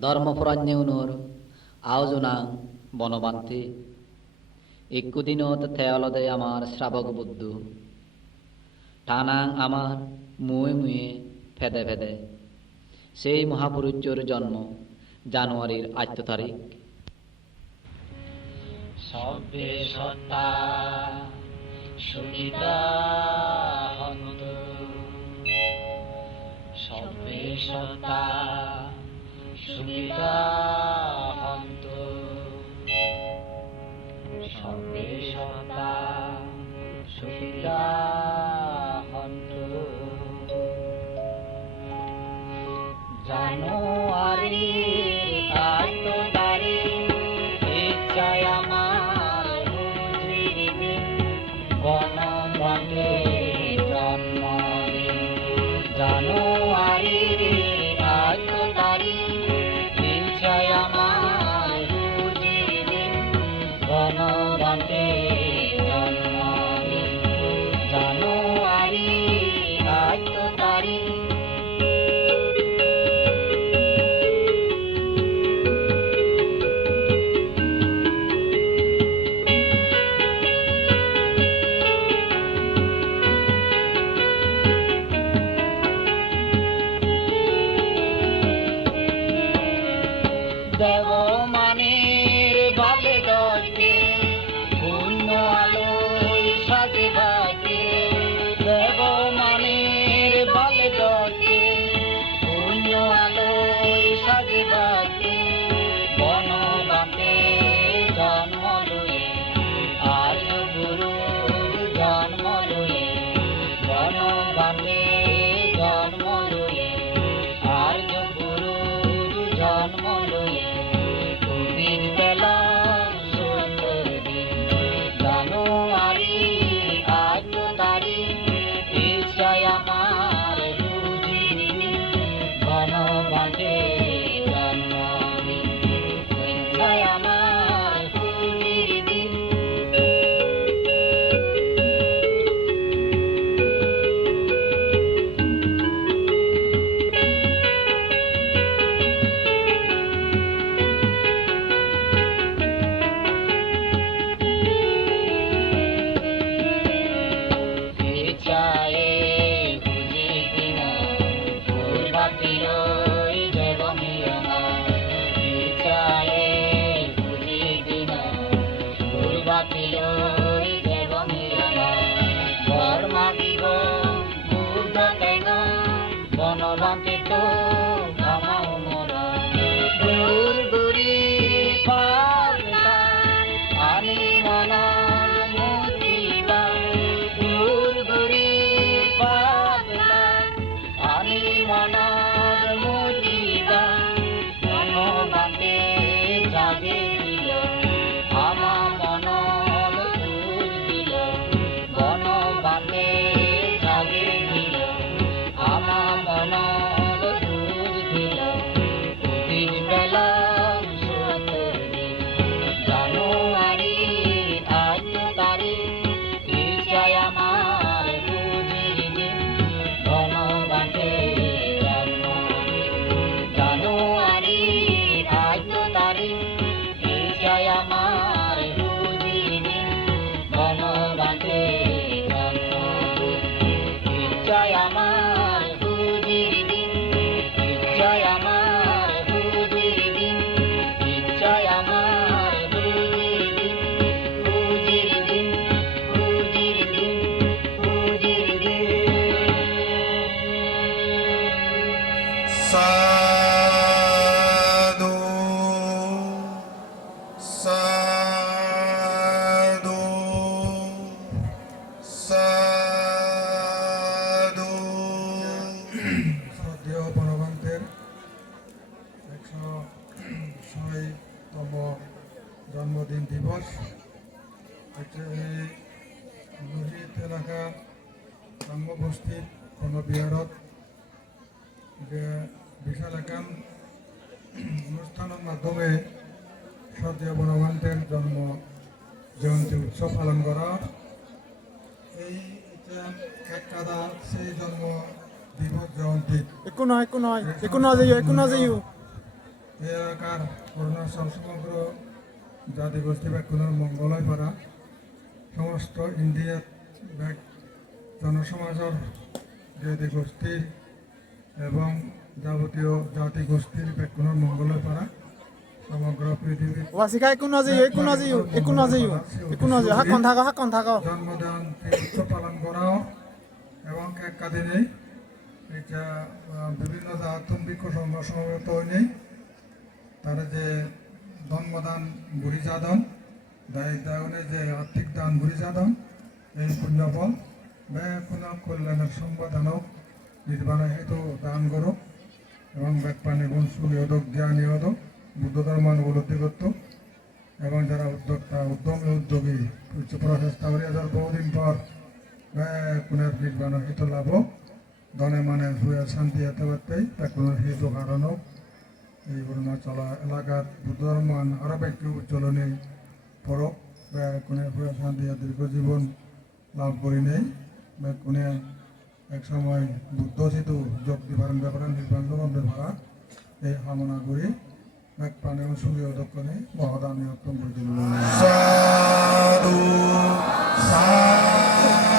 ধর্মপরাঞ্জনৰ আয়োজনা বনবান্তি। একদিনত থেয়লদে আমার শ্রাবক বুদ্ধ। টানাং আমার মুয়ে মুয়ে Fede Fede. সেই মহাপুরুষর জন্ম জানুয়ারির আট তারিখ। সব্যে সত্তা সুবিধা হন্তু সত্তা সুবিধা হন্তু সব্যে সত্তা সুবিধা হন্তু জানুয়ারি আট তারিখ ইচ্ছায় আমার বুঝিবি গণপতি জন্মদিন জানুয়ারি happy. এলাকা সংঘবস্তির কোনো বিহারত যে বিশাল একান অনুষ্ঠানের মাধ্যমে শ্রদ্ধেয় বনবন্তের জন্ম জয়ন্তী উৎসব পালন করা এই এক কাদা সেই জন্ম দিবস জয়ন্তী একো নহয় একো নহয় একো নহয় যাইও একো এই এলাকার অরুণাচল সমগ্র জাতিগোষ্ঠী ব্যাকুণের মঙ্গলয় পারা সমস্ত ইন্ডিয়া ব্যাক জনসমাজের জাতিগোষ্ঠীর এবং যাবতীয় পৃথিবীর একো নাজিও হাকন থাকো হাকন জন্মদান উৎসব পালন এবং এক কাদিনে এটা বিভিন্ন সংঘ সমবেত হয়নি তারা যে জন্মদান বুড়ি যাদন দায়িত্ব যে আর্থিক দান বুড়ি যাদন এই পুণ্যফল বে কোনো কল্যাণের সংবাদানক নির্বাণে হেতু দান করো। এবং ব্যাকপানে গুণ সুযোগ জ্ঞান ইহদক বুদ্ধ ধর্মান উপলব্ধি করত। এবং যারা উদ্যোক্তা, উদ্যমী উদ্যোগী, উচ্চ প্রচেষ্টা করে যার বহুদিন পর কোনের নির্বাণ হিত লাভ দনে মানে সুয়ে শান্তি এতে পারতেই কোনো হেতু, কারণ হোক। এই অরুণাচল এলাকার বুদ্ধ ধর্মান আরও ব্যক্তি উজ্জ্বলনী পরক কোনে সুয়ে শান্তি দীর্ঘ জীবন লাভ করি নেই। কোনে এক সময় বুদ্ধ সেতু যোগ দিবারণ ব্যাপারে নির্বাণ ভাড়া এই কামনা করি এক প্রাণের সুযোগ দক্ষণে করে দিল। সাধু সাধু।